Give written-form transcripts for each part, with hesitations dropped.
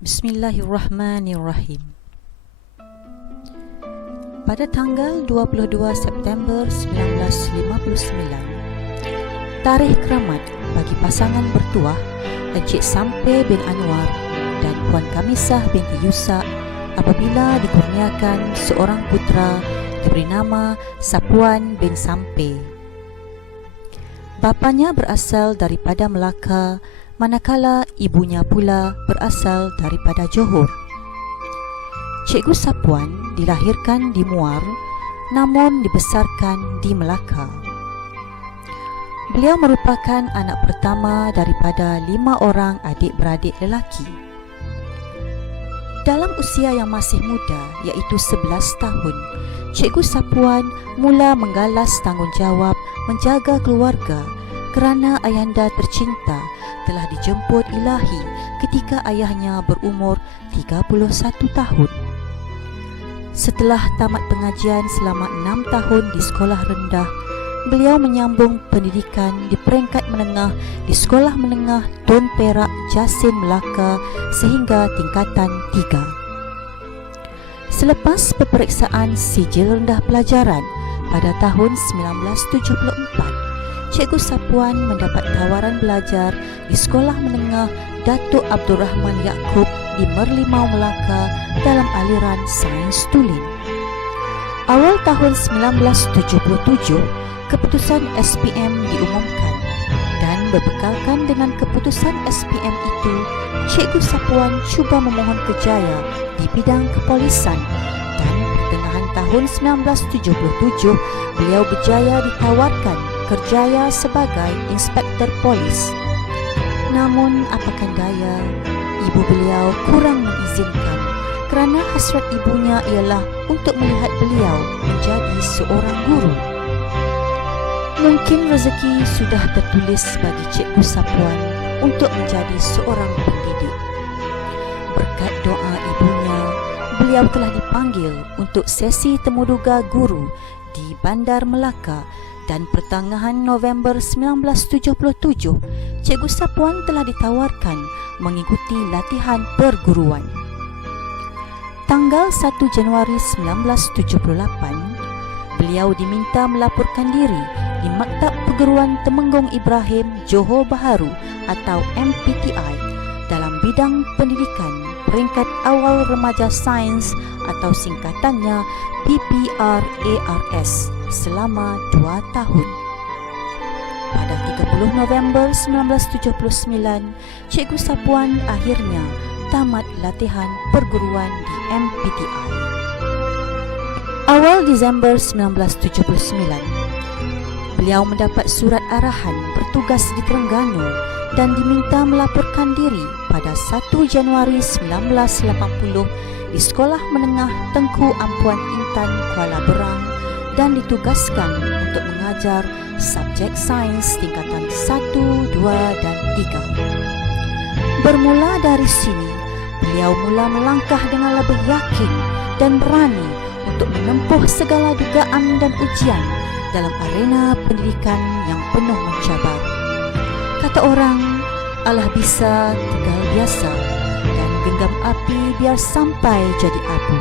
Bismillahirrahmanirrahim. Pada tanggal 22 September 1959, tarikh keramat bagi pasangan bertuah Encik Sampe bin Anwar dan Puan Kamisah binti Yusak apabila dikurniakan seorang putra diberi nama Sapuan bin Sampe. Bapanya berasal daripada Melaka, manakala ibunya pula berasal daripada Johor. Cikgu Sapuan dilahirkan di Muar namun dibesarkan di Melaka. Beliau merupakan anak pertama daripada 5 orang adik-beradik lelaki. Dalam usia yang masih muda, iaitu 11 tahun, Cikgu Sapuan mula menggalas tanggungjawab menjaga keluarga kerana ayahanda tercinta telah dijemput ilahi ketika ayahnya berumur 31 tahun. Setelah tamat pengajian selama 6 tahun di sekolah rendah, beliau menyambung pendidikan di peringkat menengah di Sekolah Menengah Tun Perak Jasin Melaka sehingga tingkatan 3. Selepas peperiksaan sijil rendah pelajaran pada tahun 1974, Cikgu Sapuan mendapat tawaran belajar di Sekolah Menengah Datuk Abdul Rahman Yaakob di Merlimau, Melaka dalam aliran Sains Tulen. Awal tahun 1977, keputusan SPM diumumkan dan berbekalkan dengan keputusan SPM itu, Cikgu Sapuan cuba memohon kerjaya di bidang kepolisan dan pertengahan tahun 1977, beliau berjaya ditawarkan kerjaya sebagai inspektor polis. Namun apakan daya, ibu beliau kurang mengizinkan kerana hasrat ibunya ialah untuk melihat beliau menjadi seorang guru. Mungkin rezeki sudah tertulis bagi Cikgu Sapuan untuk menjadi seorang pendidik. Berkat doa ibunya, beliau telah dipanggil untuk sesi temuduga guru di Bandar Melaka dan pertengahan November 1977, Cikgu Sapuan telah ditawarkan mengikuti latihan perguruan. Tanggal 1 Januari 1978, beliau diminta melaporkan diri di Maktab Perguruan Temenggung Ibrahim Johor Bahru atau MPTI dalam bidang pendidikan peringkat awal remaja sains atau singkatannya PPRARS selama 2 tahun. Pada 30 November 1979, Cikgu Sapuan akhirnya tamat latihan perguruan di MPTI. Awal Disember 1979, beliau mendapat surat arahan bertugas di Terengganu dan diminta melaporkan diri pada 1 Januari 1980 di Sekolah Menengah Tengku Ampuan Intan, Kuala Berang dan ditugaskan untuk mengajar subjek sains tingkatan 1, 2 dan 3. Bermula dari sini, beliau mula melangkah dengan lebih yakin dan berani untuk menempuh segala dugaan dan ujian dalam arena pendidikan yang penuh mencabar. Kata orang, Allah bisa tegal biasa dan genggam api biar sampai jadi abu.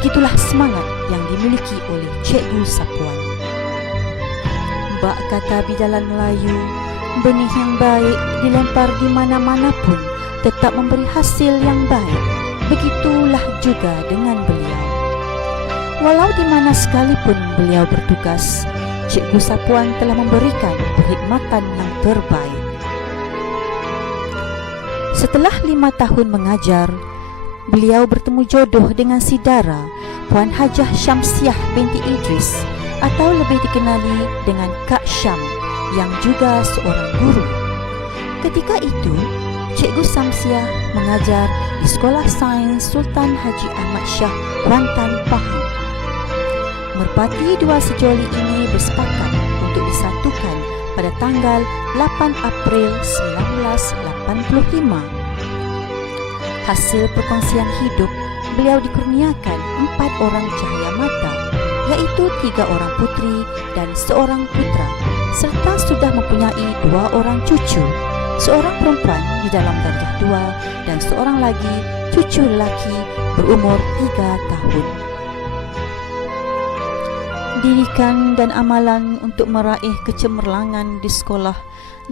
Begitulah semangat yang dimiliki oleh Cikgu Sapuan. Bak kata bidalan Melayu, benih yang baik dilempar di mana-mana pun tetap memberi hasil yang baik. Begitulah juga dengan beliau. Walau di mana sekalipun beliau bertugas, Cikgu Sapuan telah memberikan perkhidmatan yang terbaik. Setelah 5 tahun mengajar, beliau bertemu jodoh dengan si dara, Puan Hajah Syamsiah binti Idris atau lebih dikenali dengan Kak Syam yang juga seorang guru. Ketika itu, Cikgu Syamsiah mengajar di Sekolah Sains Sultan Haji Ahmad Shah, Kuantan, Pahang. Merpati dua sejoli ini bersepakat untuk disatukan pada tanggal 8 April 1985. Hasil perkongsian hidup, beliau dikurniakan 4 orang cahaya mata, iaitu 3 orang putri dan 1 putra, serta sudah mempunyai 2 orang cucu, seorang perempuan di dalam darjah 2 dan seorang lagi cucu lelaki berumur 3 tahun. Didikan dan amalan untuk meraih kecemerlangan di sekolah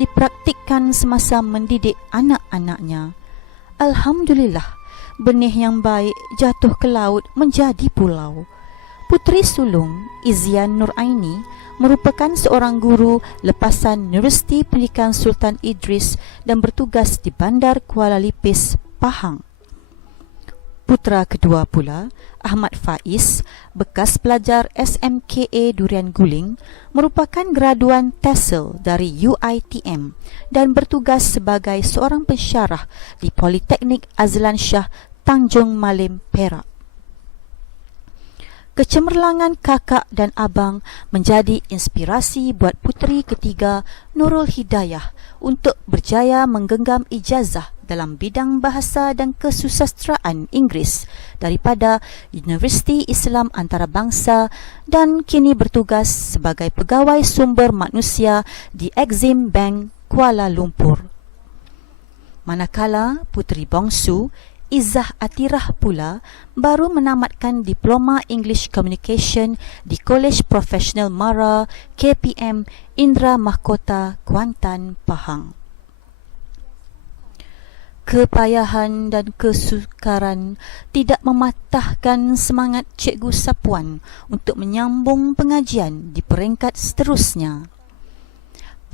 dipraktikkan semasa mendidik anak-anaknya. Alhamdulillah, benih yang baik jatuh ke laut menjadi pulau. Puteri sulung Izian Nuraini merupakan seorang guru lepasan Universiti Pendidikan Sultan Idris dan bertugas di Bandar Kuala Lipis, Pahang. Putera kedua pula, Ahmad Faiz, bekas pelajar SMKA Durian Guling, merupakan graduan TESOL dari UiTM dan bertugas sebagai seorang pensyarah di Politeknik Azlan Shah, Tanjung Malim, Perak. Kecemerlangan kakak dan abang menjadi inspirasi buat puteri ketiga Nurul Hidayah untuk berjaya menggenggam ijazah dalam bidang bahasa dan kesusasteraan Inggeris daripada Universiti Islam Antarabangsa dan kini bertugas sebagai pegawai sumber manusia di Exim Bank Kuala Lumpur. Manakala puteri bongsu Izzah Atirah pula baru menamatkan Diploma English Communication di Kolej Profesional Mara KPM Indra Mahkota, Kuantan, Pahang. Kepayahan dan kesukaran tidak mematahkan semangat Cikgu Sapuan untuk menyambung pengajian di peringkat seterusnya.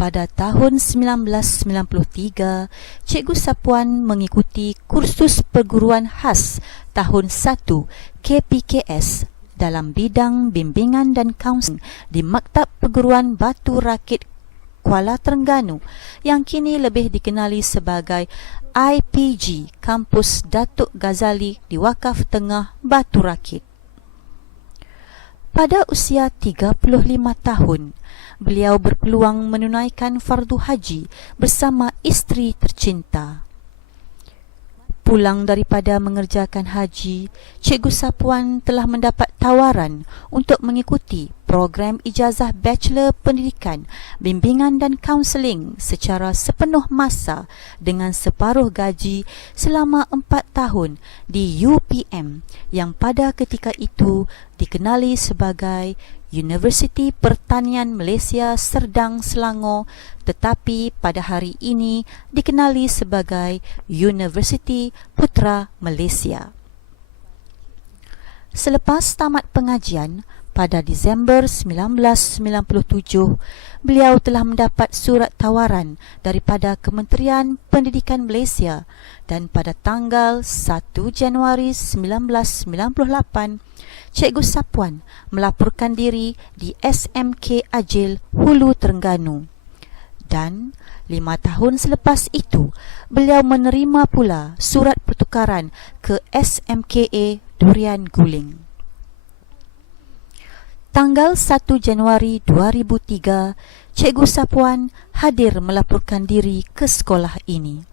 Pada tahun 1993, Cikgu Sapuan mengikuti kursus perguruan khas tahun 1 KPKS dalam bidang bimbingan dan kaunseling di Maktab Perguruan Batu Rakit Kuala Terengganu yang kini lebih dikenali sebagai IPG Kampus Datuk Ghazali di Wakaf Tengah Batu Rakit. Pada usia 35 tahun, beliau berpeluang menunaikan fardu haji bersama isteri tercinta. Pulang daripada mengerjakan haji, Cikgu Sapuan telah mendapat tawaran untuk mengikuti program ijazah Bachelor Pendidikan, Bimbingan dan Kaunseling secara sepenuh masa dengan separuh gaji selama 4 tahun di UPM yang pada ketika itu dikenali sebagai Universiti Pertanian Malaysia Serdang Selangor, tetapi pada hari ini dikenali sebagai Universiti Putra Malaysia. Selepas tamat pengajian pada Disember 1997, beliau telah mendapat surat tawaran daripada Kementerian Pendidikan Malaysia dan pada tanggal 1 Januari 1998, Cikgu Sapuan melaporkan diri di SMK Ajil, Hulu Terengganu. Dan 5 tahun selepas itu, beliau menerima pula surat pertukaran ke SMKA Durian Guling. Tanggal 1 Januari 2003, Cikgu Sapuan hadir melaporkan diri ke sekolah ini.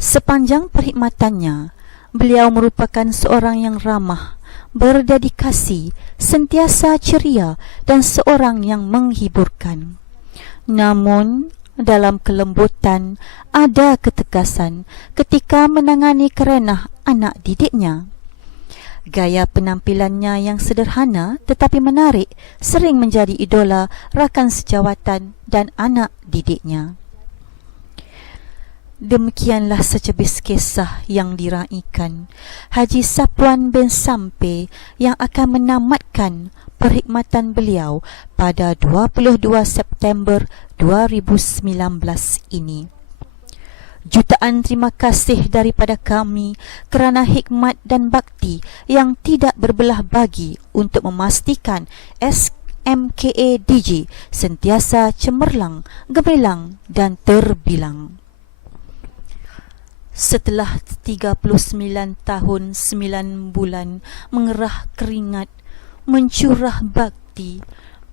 Sepanjang perkhidmatannya, beliau merupakan seorang yang ramah, berdedikasi, sentiasa ceria dan seorang yang menghiburkan. Namun, dalam kelembutan ada ketegasan ketika menangani kerenah anak didiknya. Gaya penampilannya yang sederhana tetapi menarik sering menjadi idola rakan sejawatan dan anak didiknya. Demikianlah secebis kisah yang diraikan Haji Sapuan bin Sampe yang akan menamatkan perkhidmatan beliau pada 22 September 2019 ini. Jutaan terima kasih daripada kami kerana hikmat dan bakti yang tidak berbelah bagi untuk memastikan SMKA DG sentiasa cemerlang, gemilang dan terbilang. Setelah 39 tahun 9 bulan mengerah keringat, mencurah bakti,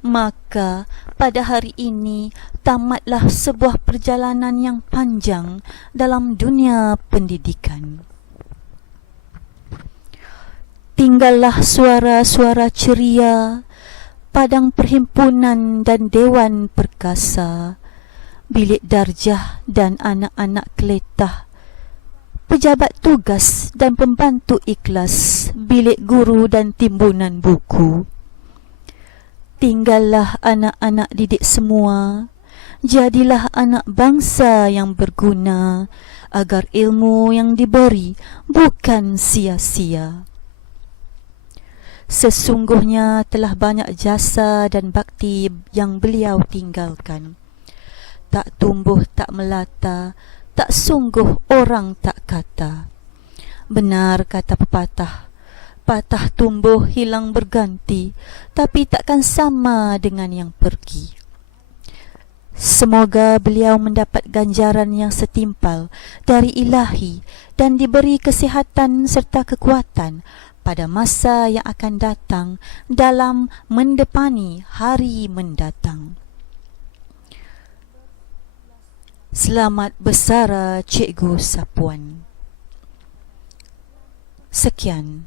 maka pada hari ini tamatlah sebuah perjalanan yang panjang dalam dunia pendidikan. Tinggallah suara-suara ceria, padang perhimpunan dan dewan perkasa. bilik darjah dan anak-anak keletah, pejabat tugas dan pembantu ikhlas, bilik guru dan timbunan buku. Tinggallah anak-anak didik semua, jadilah anak bangsa yang berguna, agar ilmu yang diberi bukan sia-sia. Sesungguhnya telah banyak jasa dan bakti yang beliau tinggalkan. Tak tumbuh, tak melata, tak sungguh orang tak kata. Benar kata pepatah, patah tumbuh hilang berganti, tapi takkan sama dengan yang pergi. Semoga beliau mendapat ganjaran yang setimpal dari Ilahi dan diberi kesihatan serta kekuatan pada masa yang akan datang dalam mendepani hari mendatang. Selamat bersara Cikgu Sapuan. Sekian.